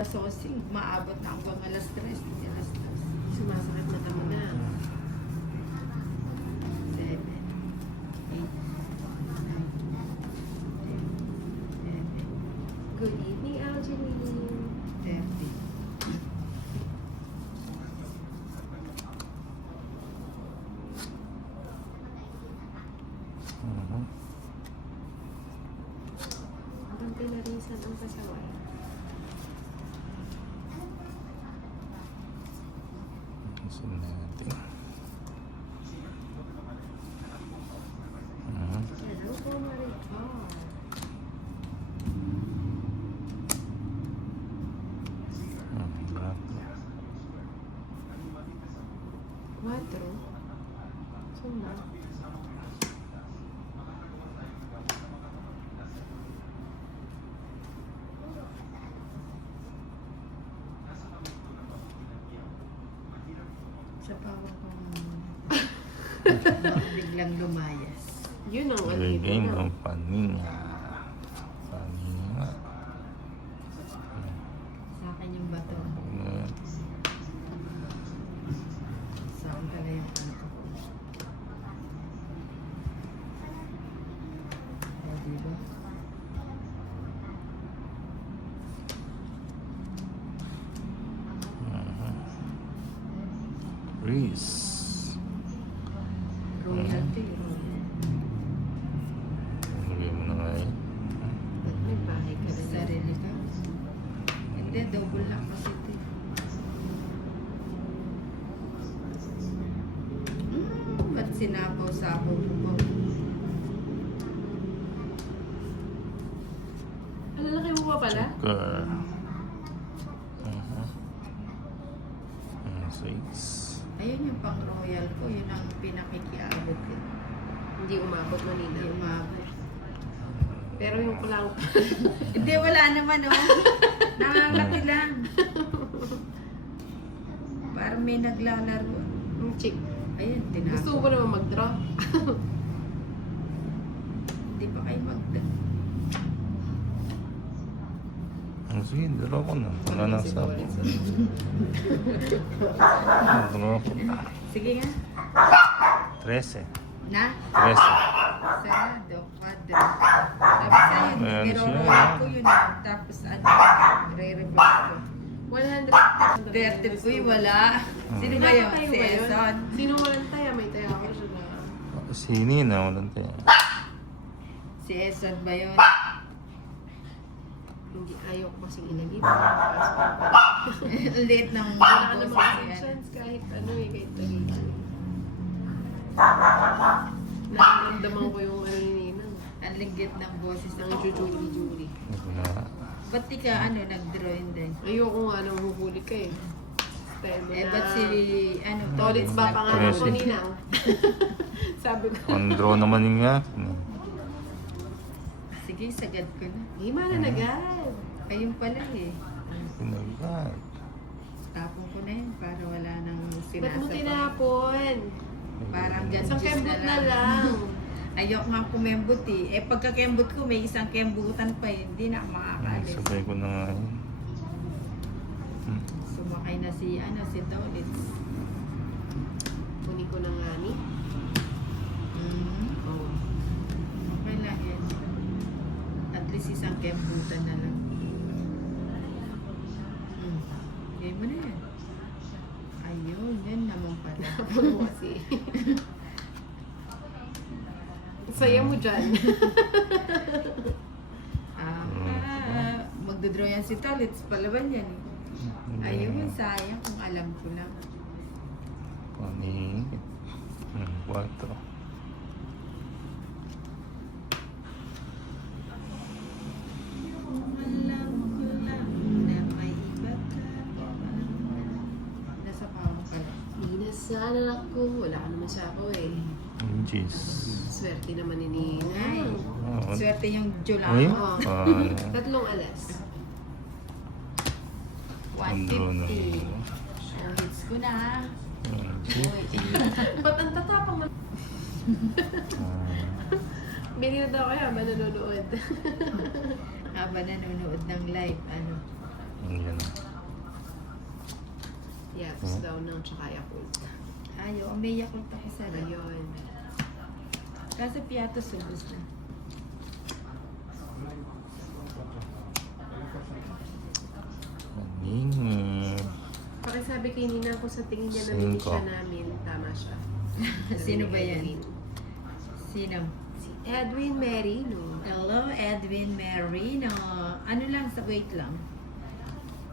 Sosing, maabot na hanggang alas 3, alas 3. Sumasakit na tama na. 7, 8, 9, 10, 11. Good evening, Algeline. 30. Ang pinarisan ang pasaway. Isin natin. Hello po, Maricar. Quatro. Suma. Sa power ko biglang lumayas. Yun ang Bigay alibin ng paninga. Paninga. Sa akin yung bato. Saan pala yung ano ko? O, diba? Reese. Royalty. Lagay mo na nga eh. Ba't may bahay ka rin? Sarili ka? Hindi, double lang kasi ito. Ba't sinapaw-sapaw mo pa? Ang lalaki mo pa pala? Joker. Six. Ayun yung pang royal ko, yun ang pinakikiabot ko. Hindi umabot Hindi Manila. umabot. Pero yung kulang. Hindi, wala naman oh. Nangangati lang. Parang may naglalaro. Yung chick. Ayun, Gusto tinapos. mo ba naman mag-draw? Hindi pa kayo Sige, dalawa ko na. Wala na sa ako. Dalawa ko na. Sige nga. 13. Na? 13. Sarado, quadro. Sabi sa'yo, Ayan pero siya. royal ko yun. Tapos ano, re-reverse ko. 100. 30 ko yun, wala. Sino kayo? Si Eson. Sino walang taya? May taya ako siya na. Si Nina, walang tayo. Si Eson ba yun? Hindi ayaw ko kasing ilagay. Ang liit ng Wala ka boses namang yan. chance kahit ano eh, kahit tagitan. Nararamdaman ko yung ano ni Ninang. Ang linggit ng boses ng Ang jujuli-juli. Wala. Ba't di ka nag-draw hindi? Ayoko nga nang huhuli ka eh. Style mo Eh, na. ba't si, Tolits ba pangalan ko, Tracy. Ninang? Sabi ko. On-draw naman yung akin. Sige, sagad ko na. Hey, mananagal. Ayun pala eh. Pinagad. Tapon ko na yun para wala nang Ba't mo sinasapa. tinapon? Parang Isang ganjis kembot na lang. Ayoko nga kumembot eh. Eh pagka kembot ko, may isang kembutan pa eh. Hindi na ako makakalis. Sabay ko na nga yun. Sumakay na si Tolits. Kunin ko na nga ni. Oh. Okay lang yan. At least isang kembutan na lang. Gaya mo na yan. Ayun, yan naman pala. Puno kasi. Saya mo dyan. Magdodraw yan si Tolits. Palaban yan eh. Ayun, sayang kung alam ko lang. Paning. 4. Alam ko lang na may iba ka. Nasa pawang pala. Hindi na sana ako. Wala ka naman sa ako eh. Jeez. Swerte naman ni Ay, Ninang. Oh, swerte yung Uy? July. Tatlong alas. 150. Oh, hits ko na ha. Ba't ang tatapang mo? Binili daw kaya ba nanonood? Habang nanonood ng live, ano, Yan. Yatos daw ng tsaka Yakult. Ayaw, may Yakult ako sa loob. Ayun. Kaso piatos ubos na. Paninga. Pakisabi kay Nina kung sa tingin niya na Cinco. siya namin, tama siya. Sino ba yan? Edwin. Sino? Si Edwin Merino. Hello, Edwin Marino. Ano lang, sa wait lang.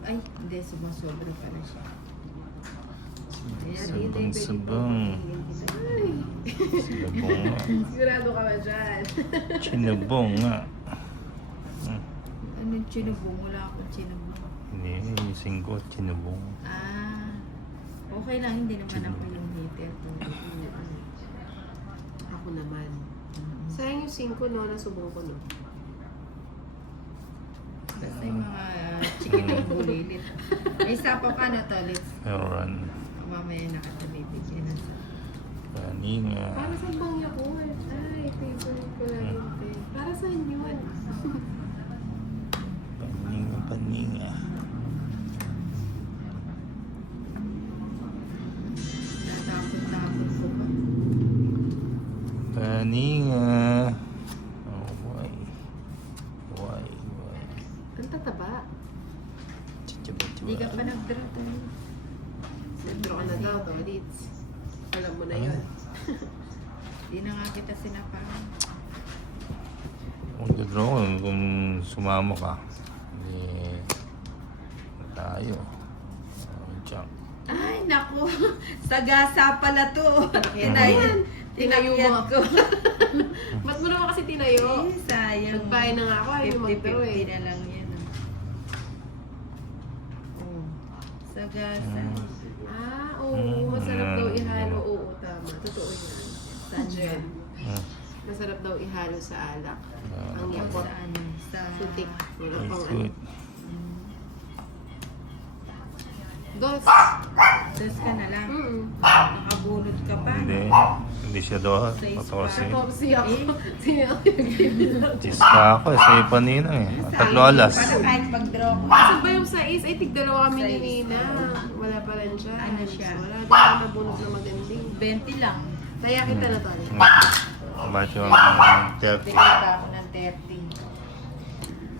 Ay, hindi, sumasobra pala siya. Sabang-sabang. Ay, Sinabong nga. sigurado ka ba dyan? Sinabong nga. Anong chinubong? Wala akong chinubong. Hindi, yung singko, sinabong. Ah, okay lang, hindi naman ako yung hater. Ako naman. Sayang yung 5, no? Nasubong ko, no? Basta yung mga chicken ng bulilit. May isa pa na to, let's Meron. mamaya nakatabibigyan na sa... Paninga. Para sa bang Yakult? Ay, favorite ko lang yun. te. Para sa inyo, Paninga, paninga. Natapon-tapon ko pa. Paninga. Oh, why? Why? Ang tataba. Hindi ka pa nag-draw to. Nag-draw ka na daw, Tolits. Alam mo na yun. Hindi na nga kita sinapahan. Kung draw ko, kung sumama ka, hindi tayo. Diyan. Ay, naku. Sagasa pala to. Yan na Ayan. Tinayo Tinakyat mo. ko. Ba't mo naman kasi tinayo? Eh, sayang. Nagbayad na nga ako, ayaw mo mag-draw 50-50 eh. na lang yan. Oh. Sagasa. Ah, oo. Masarap daw ihalo. Oo, tama. Totoo yan. Saan Jen. yan? Masarap daw ihalo sa alak. Ang O, Yakult. sa ano? Sa... Sutik. Wala Ay, pang ano. good. Dos. Dos ka na lang. Nakabunot ka pa. Hindi. Hindi siya doon. Sa ispa. 14. Tapos siya ako. Eh. Siya ako. Tis ka ako. Sa'yo pa nina eh. Tatlo alas. Para kahit pag-draw ko. Saan ba yung sais? Ay, tigdalawa kami ni Sais. Nina. Wala pa rin siya. Ano siya? Wala din ako nabunot na magandang. 20 lang. Kaya kita na to. Bakit yung 30? Bigay pa ako ng 30.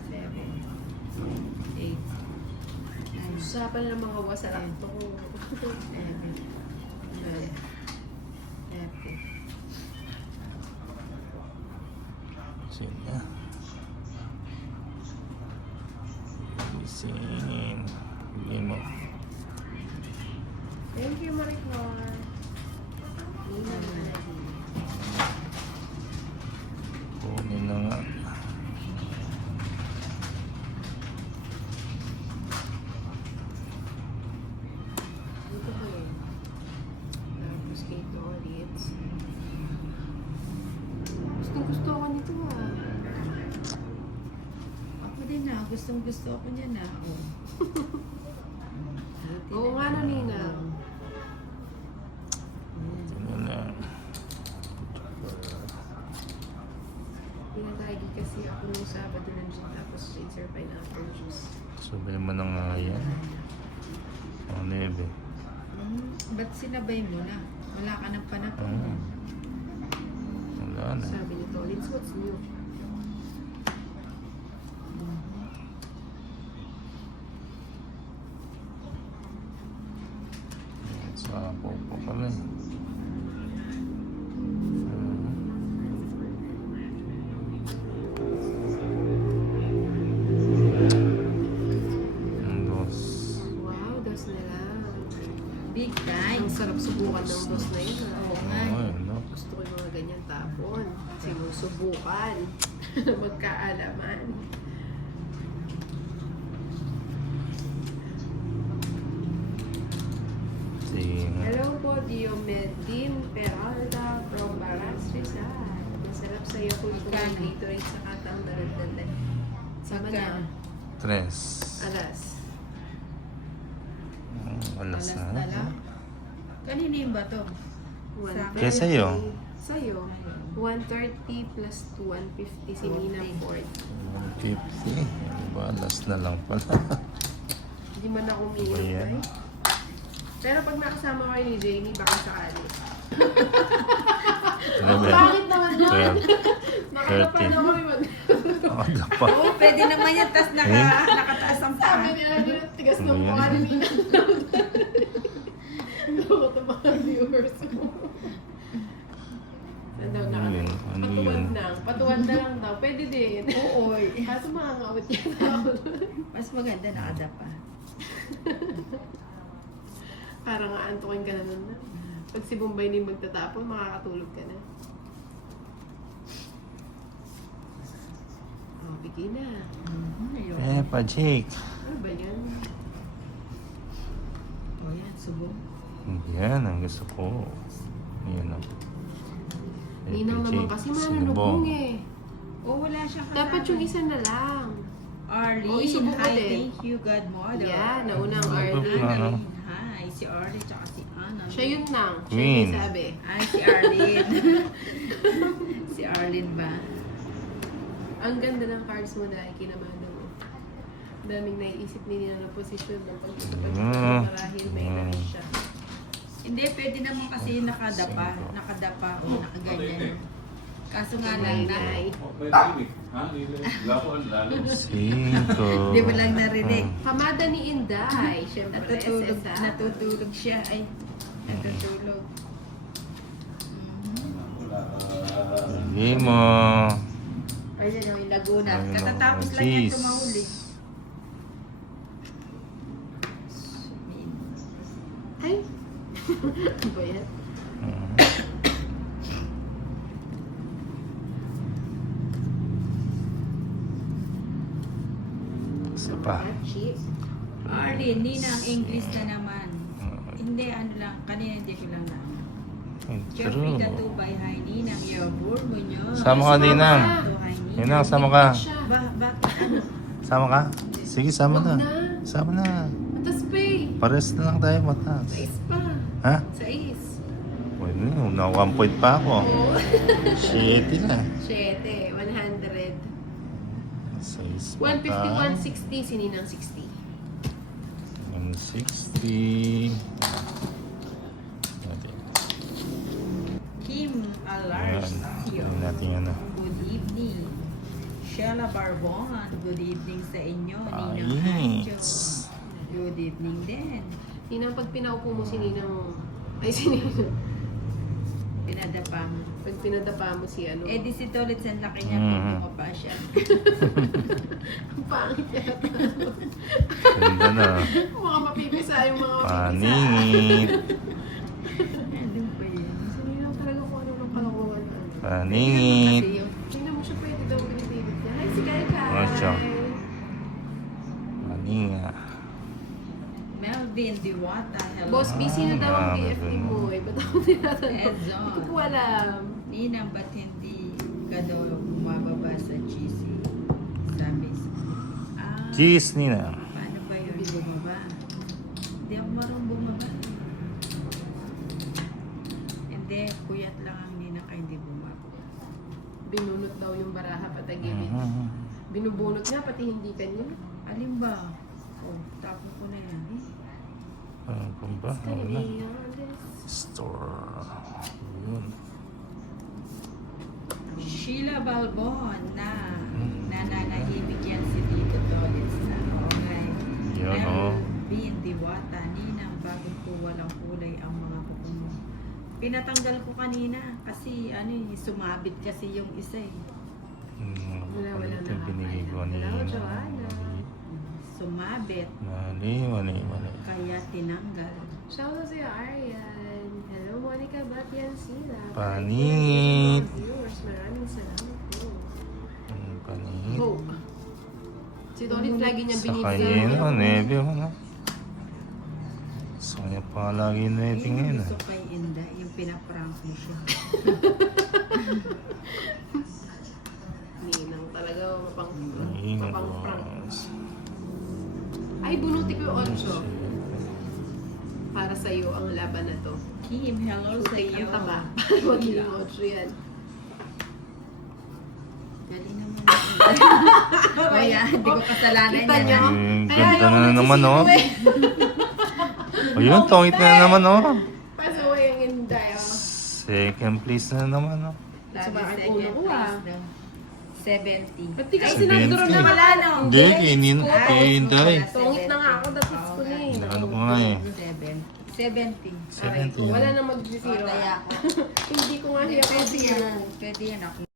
7. 8. Usapan na ng mga wasarap to ko. 11. 12. 13. Sige. Isin. Bigay mo. Thank you, Maricor. Nina na. Kunin na nga. Dito ko eh. Tapos kay Tolits. Gusto ko nito ah. Ako din na. Gustong gusto ako niya na. Oh. Oo nga no, Nina. Tingnan na. Pinatagi kasi ako nung Sabado ng gin tapos ginger pineapple juice. Sabi naman ng nga yan. Ang nebe. Ba't sinabay mo na? Wala ka ng panapon. Wala na. Sabi ni Tolits, what's new? Sa ako pa pala eh. Ang dos. Wow, dos na lang. Big time. Ang sarap subukan ng dos na yun. ah. Oo nga. Ay, no. Gusto ko yung mga ganyan tapon. Sinusubukan. Magkaalaman. Sige nga. Hello po, Diomedin Peralta from Baras Rizal. Masarap sa iyo kung Magkano? Gatorade sa katang daladala. Sama na. Magkano? Tres. Alas. Alas Alas na. na lang. Kanina yung ba to? 130. Kaya sa'yo? Sa'yo. 130 plus 250 si Nina 40. 150. Diba? Alas na lang pala. Hindi man ako umiinom, Ayan. ay. Pero pag nakasama ko ni Jamie, baka sakali. Bakit naman yan? Baka na paano kami mag... Nakadapa. Oo, pwede naman yan. Tapos nakataas ang paa. Sabi ni Angela, tigas ng Ano yan? mukha ni Nina. Loko to mga viewers mo. Ano na Ano yun? Ano Patuwad yun? na. Patuwad na lang daw. Pwede din. Oo. Kaso makakawit yan daw. Mas maganda nakadapa. Parang aantukin ka na nun na. Pag si Bombay na yung magtatapon, makakatulog ka na. Oh, bigay na. Ayun. Peppa Jake. Ano ba yan? Oh, yan. Subong. Yan ang gusto ko. Yan o. Ninang naman kasi mananubong eh. Oh, wala siyang kasama. Dapat yung isa na lang. Arlene, Oh, isubok ko hi, din. thank you, godmother. Yeah, naunang Arlene. Arlene, hi. Si Arlene, tsaka si Anna. Siya yun lang. Siya Queen. yung sabi. Ay, si Arlene. Si Arlene ba? Ang ganda ng cards mo dahil kinamano mo. Daming naiisip ni Nina na posisyon ng marahil may nais siya. Hindi, pwede naman kasi nakadapa o nakaganyan. Kaso nga lang na, Nay. Cinco. hindi mo lang narinig. Kamada ni Inday. Siyempre, SSA. Natutulog siya. Ay, natutulog. Hindi mo. Ayun o, yung Laguna. Ayun, Katatapos oh, lang yan jeez. tumahuli. Ay! Ano ba yan? Isa pa. Cheap. Arlene, Ninang, English na naman. Hindi, ano lang, kanina hindi ko lang naman. Jeffrey True. Tatubay, hi Ninang, Yabur mo nyo. Sama ka, Ninang. Hi Ninang, Ninang. sama ka. Bakit ano? Sama ka? Sige, sama Wag na. na. Sama na. Matas pa eh. Pares na lang tayo matas. Sais pa. Ha? Sais. Pwede na. Na 1 point pa ako. Oo. Shit na. 7. 100. 6 pa. 150, 160. Sininang 60. 160. Kim Ayan. Alars. Ayan natin ano. Good evening. Sheila Barbon, good evening sa inyo. Ninang Anjo. Ayos. Good evening din. Ninang, pag pinaupo mo si Ninang... Ay, si Ninang. Pinadapa mo. Pag pinadapa mo si ano... Eh, di si Tolit sa laki niya, bumaba siya. Ang pangit yata. Ganda na. Mga mapipisa yung mga mapipisa. Paningit. Ano ba yun? Si Ninang talaga kung ano ng kalokohan. Paningit. Kasi yung Tingnan mo siya pwede daw pinipilit niya. Hi, si Kai Kai! Ano siya? Paningit. Melvin Diwata, hello. Boss, busy na daw ang BFT mo eh. Ba't ako tinatanong? Edzo. Hindi ko alam. Ninang, ba't hindi ka daw bumababa sa GC? Sabi. Cheese, Nina. Paano ba yun? Bumaba? Hindi ako marunong bumaba. Hindi, puyat lang ang Ninang kaya hindi bumaba. Binunot daw yung baraha patagilid. Mhm. Binubunot nga pati hindi kanya. Alin ba? Oh, tapo ko na yan. Ano kung ba? Stay Wala. on this. Store. Yun. Sheila Balbon na nananahimik yan si Tito Tolitz na. Okay. Yun, oh. Melvin Diwata, Ninang, bakit po walang kulay ang mga kuko mo? Pinatanggal ko kanina kasi ano eh, sumabit kasi yung isa eh. Wala Ito na. yung binigay ko Hello, kanina. Joanna. Sumabit, Mali. kaya tinanggal. Shoutout si Arian. Hello, Monica Batiansila. Panit. Viewers, maraming salamat po. Paningit. Hope. Si Tolit lagi niya Sa binibigay. kanya yun, nebe ko na. Sa kanya pa lagi yung nebe Yun ngayon. ang gusto kay Inda, yung pinaprank mo siya. Ninang talaga mapang Ingat prank. boss. Ay, bunuti ko yung 8. Para sa iyo ang laban na to. Kim, hello sa Putik iyo. ang taba. Huwag yung 8 yan. Galing naman. Oh, yeah, hindi ko kasalanan Kita yan. niyo? Yung ganda na naman, oh. Ayun, tongit na naman, oh. Pasuwi ang Inday, oh. Second place na naman, oh. Sa bakit Second ulo ko, place ah. daw. 70. Ba't di ka 70? sinanduro na wala, no? Hindi, kainin, Inday. Tungit na nga ako, dapat ko na eh. Ano ko nga eh. 70. 70. Wala na mag-zero. Kaya ako. Hindi ko nga hiya Pwede yan. Pwede yan ako.